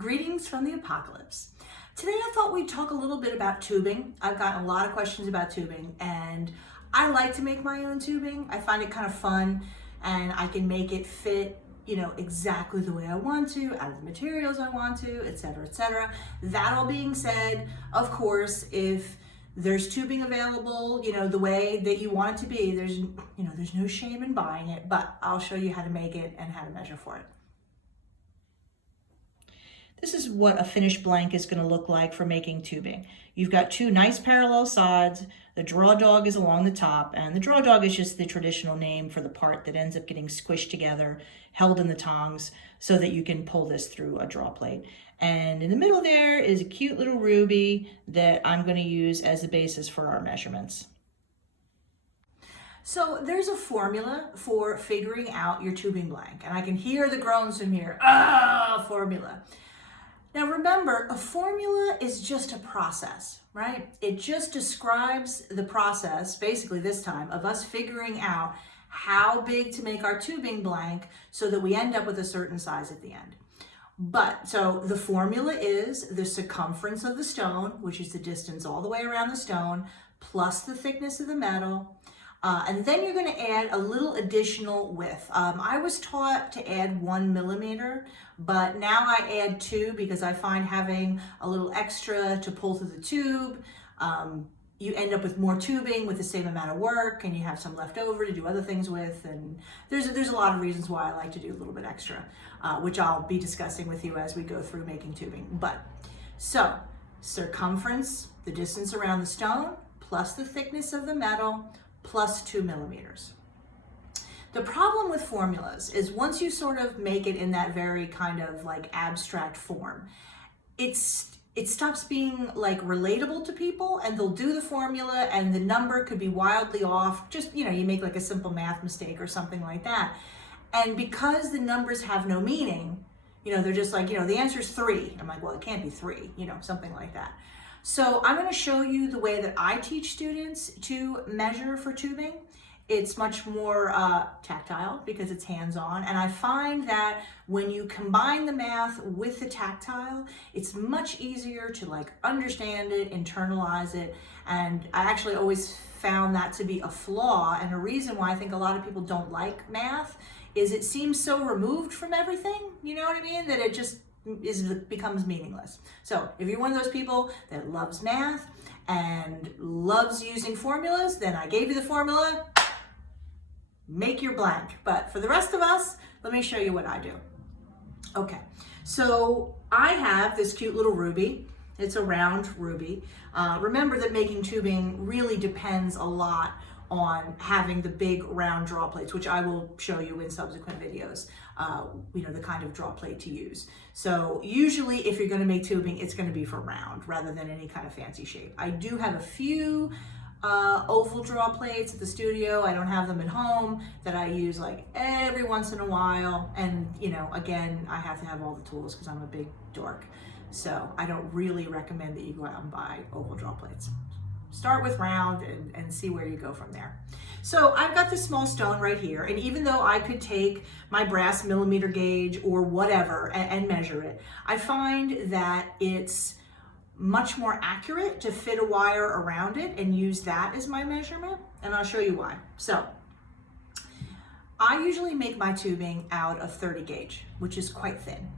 Greetings from the apocalypse. Today I thought we'd talk a little bit about tubing. I've gotten a lot of questions about tubing and I like to make my own tubing. I find it kind of fun and I can make it fit, exactly the way I want to, out of the materials I want to, etc., etc. That all being said, of course, if there's tubing available, the way that you want it to be, there's no shame in buying it, but I'll show you how to make it and how to measure for it. This is what a finished blank is going to look like for making tubing. You've got two nice parallel sides. The draw dog is along the top, and the draw dog is just the traditional name for the part that ends up getting squished together, held in the tongs, so that you can pull this through a draw plate. And in the middle there is a cute little ruby that I'm going to use as the basis for our measurements. So there's a formula for figuring out your tubing blank, and I can hear the groans from here. Formula. Now remember, a formula is just a process, right? It just describes the process, basically this time, of us figuring out how big to make our tubing blank so that we end up with a certain size at the end. So the formula is the circumference of the stone, which is the distance all the way around the stone, plus the thickness of the metal. And then you're going to add a little additional width. I was taught to add 1 millimeter, but now I add 2 because I find having a little extra to pull through the tube, you end up with more tubing with the same amount of work, and you have some left over to do other things with. And there's a lot of reasons why I like to do a little bit extra, which I'll be discussing with you as we go through making tubing. So circumference, the distance around the stone, plus the thickness of the metal, plus 2 millimeters. The problem with formulas is once you sort of make it in that very kind of like abstract form, it stops being like relatable to people, and they'll do the formula and the number could be wildly off. Just, you make like a simple math mistake or something like that. And because the numbers have no meaning, they're just like, the answer is 3. I'm like, well, it can't be 3, something like that. So I'm going to show you the way that I teach students to measure for tubing. It's much more tactile because it's hands-on, and I find that when you combine the math with the tactile, it's much easier to understand it, internalize it, and I actually always found that to be a flaw, and a reason why I think a lot of people don't like math is it seems so removed from everything, you know what I mean, that it just becomes meaningless. So if you're one of those people that loves math and loves using formulas, then I gave you the formula, make your blank. But for the rest of us, let me show you what I do. Okay, so I have this cute little ruby. It's a round ruby. Remember that making tubing really depends a lot on having the big round draw plates, which I will show you in subsequent videos, the kind of draw plate to use. So usually if you're gonna make tubing, it's gonna be for round rather than any kind of fancy shape. I do have a few oval draw plates at the studio. I don't have them at home that I use like every once in a while. And again, I have to have all the tools because I'm a big dork. So I don't really recommend that you go out and buy oval draw plates. Start with round and see where you go from there. So I've got this small stone right here, and even though I could take my brass millimeter gauge or whatever and measure it, I find that it's much more accurate to fit a wire around it and use that as my measurement, and I'll show you why. So I usually make my tubing out of 30 gauge, which is quite thin.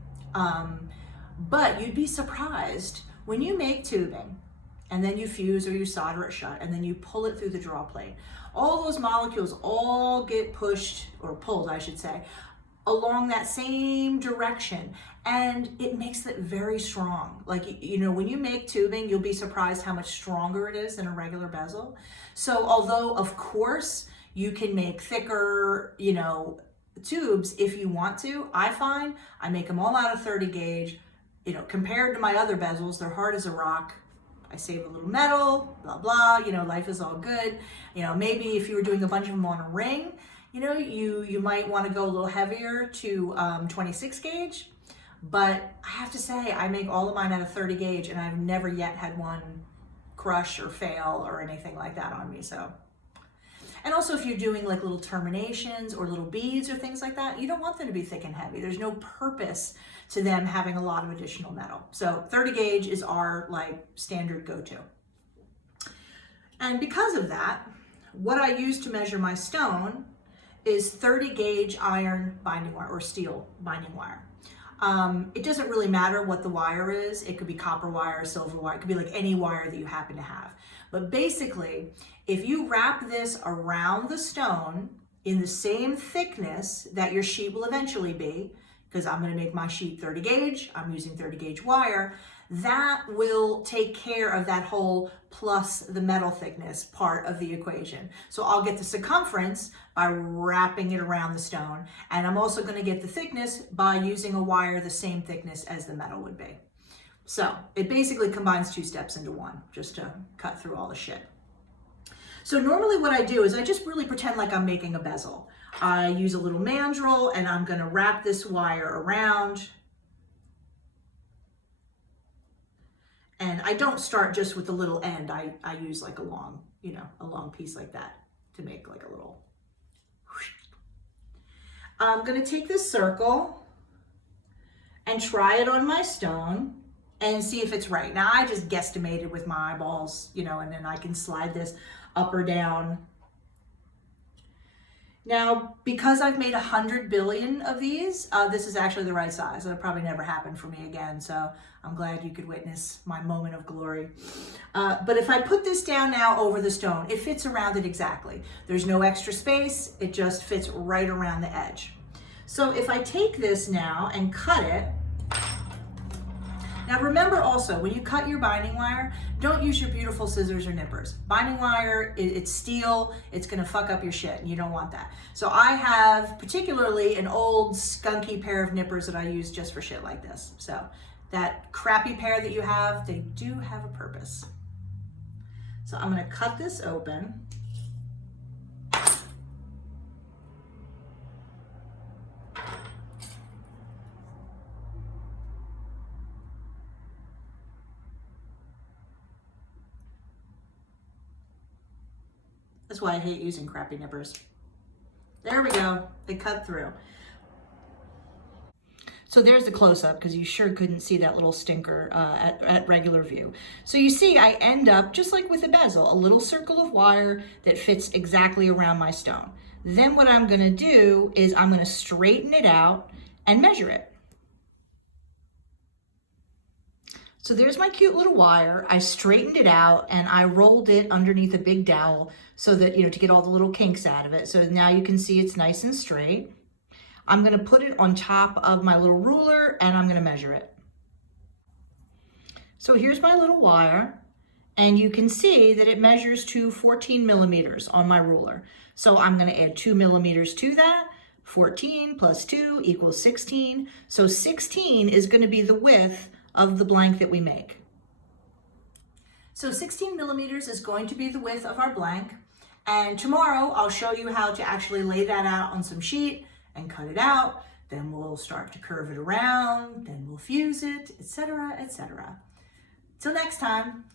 But you'd be surprised when you make tubing and then you fuse or you solder it shut, and then you pull it through the draw plate. All those molecules all get pushed, or pulled, I should say, along that same direction, and it makes it very strong. Like, when you make tubing, you'll be surprised how much stronger it is than a regular bezel. So although, of course, you can make thicker, tubes if you want to, I find I make them all out of 30 gauge. Compared to my other bezels, they're hard as a rock. I save a little metal, blah, blah, life is all good. Maybe if you were doing a bunch of them on a ring, you might want to go a little heavier to 26 gauge. But I have to say, I make all of mine out of 30 gauge, and I've never yet had one crush or fail or anything like that on me. So And also if you're doing like little terminations or little beads or things like that, you don't want them to be thick and heavy. There's no purpose to them having a lot of additional metal. So 30 gauge is our like standard go-to. And because of that, what I use to measure my stone is 30 gauge iron binding wire or steel binding wire. It doesn't really matter what the wire is. It could be copper wire, silver wire, it could be like any wire that you happen to have. But basically, if you wrap this around the stone in the same thickness that your sheet will eventually be, because I'm gonna make my sheet 30 gauge, I'm using 30 gauge wire, that will take care of that whole plus the metal thickness part of the equation. So I'll get the circumference by wrapping it around the stone, and I'm also going to get the thickness by using a wire the same thickness as the metal would be. So it basically combines two steps into one, just to cut through all the shit. So normally what I do is I just really pretend like I'm making a bezel. I use a little mandrel and I'm going to wrap this wire around. And I don't start just with the little end. I use like a long, a long piece like that to make like a little. I'm gonna take this circle and try it on my stone and see if it's right. Now I just guesstimated with my eyeballs, and then I can slide this up or down. Now, because I've made 100 billion of these, this is actually the right size. It'll probably never happen for me again, so I'm glad you could witness my moment of glory. But if I put this down now over the stone, it fits around it exactly. There's no extra space, it just fits right around the edge. So if I take this now and cut it, now remember also, when you cut your binding wire, don't use your beautiful scissors or nippers. Binding wire, it's steel, it's gonna fuck up your shit, and you don't want that. So I have particularly an old skunky pair of nippers that I use just for shit like this. So that crappy pair that you have, they do have a purpose. So I'm gonna cut this open. That's why I hate using crappy nippers. There we go, they cut through. So there's the close-up, because you sure couldn't see that little stinker at regular view. So you see I end up, just like with a bezel, a little circle of wire that fits exactly around my stone. Then what I'm gonna do is I'm gonna straighten it out and measure it. So there's my cute little wire. I straightened it out and I rolled it underneath a big dowel so that, to get all the little kinks out of it. So now you can see it's nice and straight. I'm gonna put it on top of my little ruler and I'm gonna measure it. So here's my little wire, and you can see that it measures to 14 millimeters on my ruler. So I'm gonna add 2 millimeters to that. 14 plus 2 equals 16. So 16 is gonna be the width of the blank that we make. So 16 millimeters is going to be the width of our blank. And tomorrow I'll show you how to actually lay that out on some sheet and cut it out. Then we'll start to curve it around, then we'll fuse it, etc., etc. Till next time.